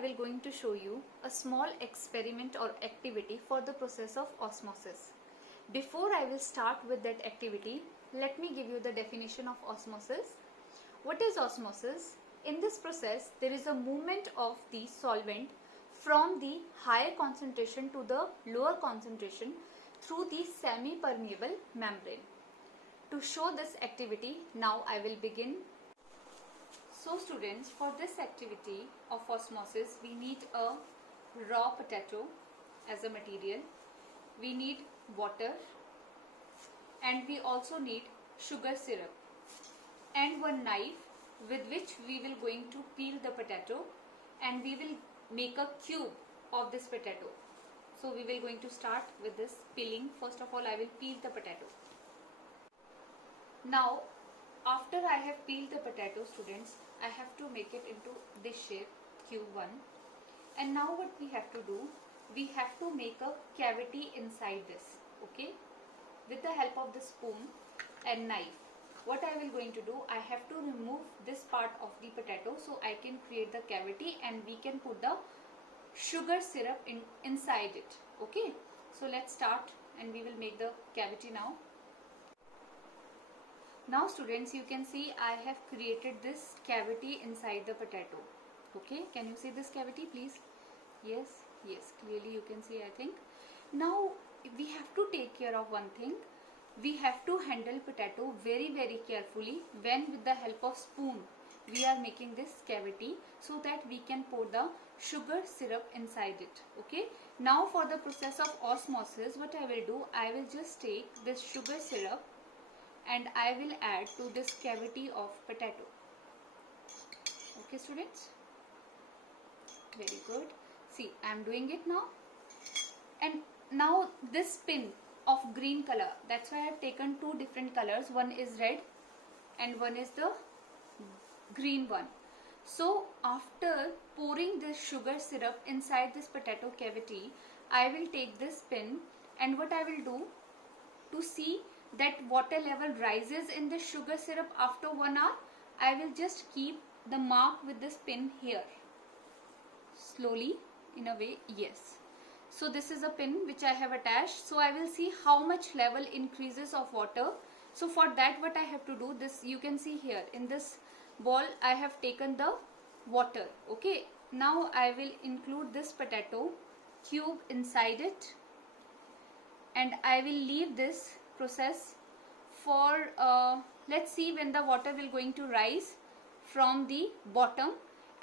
will going to show you a small experiment or activity for the process of osmosis. Before I will start with that activity, let me give you the definition of osmosis. What is osmosis? In this process, there is a movement of the solvent from the higher concentration to the lower concentration through the semi-permeable membrane. To show this activity, now I will begin. So students, for this activity of osmosis, we need a raw potato as a material. We need water, and we also need sugar syrup and one knife with which we will going to peel the potato, and we will make a cube of this potato. So we will going to start with this peeling. First of all, I will peel the potato. Now after I have peeled the potato, students, I have to make it into this shape, cube 1. And now what we have to do, we have to make a cavity inside this, okay, with the help of the spoon and knife. What I will going to do, I have to remove this part of the potato so I can create the cavity and we can put the sugar syrup inside it, okay. So let's start and we will make the cavity now. Now students, you can see I have created this cavity inside the potato, okay. Can you see this cavity, please? Yes, clearly you can see, I think. Now we have to take care of one thing. We have to handle potato very carefully when with the help of spoon we are making this cavity so that we can pour the sugar syrup inside it, okay. Now for the process of osmosis, what I will do, I will just take this sugar syrup and I will add to this cavity of potato, okay students. Very good. See, I am doing it now. And now this pin of green color, that's why I have taken two different colors. One is red and one is the green one. So after pouring this sugar syrup inside this potato cavity, I will take this pin, and what I will do to see that water level rises in the sugar syrup after 1 hour, I will just keep the mark with this pin here. Slowly, in a way, yes. So this is a pin which I have attached. So I will see how much level increases of water. So for that, what I have to do, this you can see here in this ball I have taken the water, okay. Now I will include this potato cube inside it, and I will leave this process for let's see when the water will going to rise from the bottom,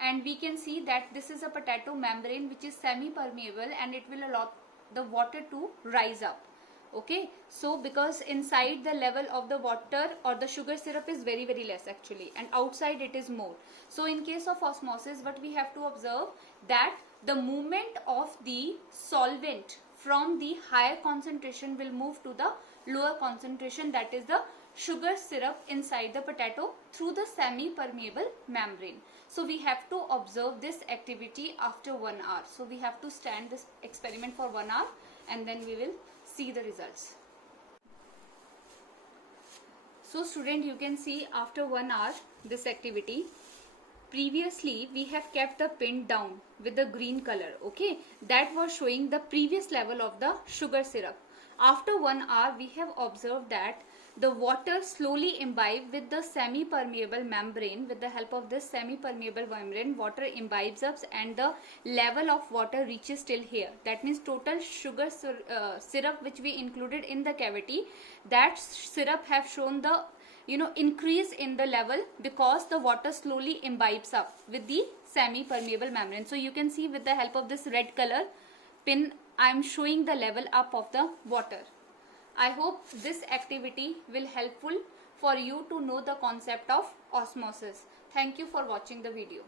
and we can see that this is a potato membrane which is semi-permeable and it will allow the water to rise up, okay. So because inside the level of the water or the sugar syrup is very less actually, and outside it is more. So in case of osmosis, what we have to observe, that the movement of the solvent from the higher concentration will move to the lower concentration, that is the sugar syrup inside the potato through the semi-permeable membrane. So we have to observe this activity after 1 hour. So we have to stand this experiment for 1 hour and then we will see the results. So student, you can see after 1 hour this activity. Previously we have kept the pin down with the green color, okay. That was showing the previous level of the sugar syrup. After 1 hour we have observed that the water slowly imbibe with the semi-permeable membrane. With the help of this semi-permeable membrane, water imbibes up and the level of water reaches till here. That means total sugar syrup which we included in the cavity, that syrup have shown the increase in the level because the water slowly imbibes up with the semi-permeable membrane. So you can see with the help of this red color pin, I am showing the level up of the water. I hope this activity will helpful for you to know the concept of osmosis. Thank you for watching the video.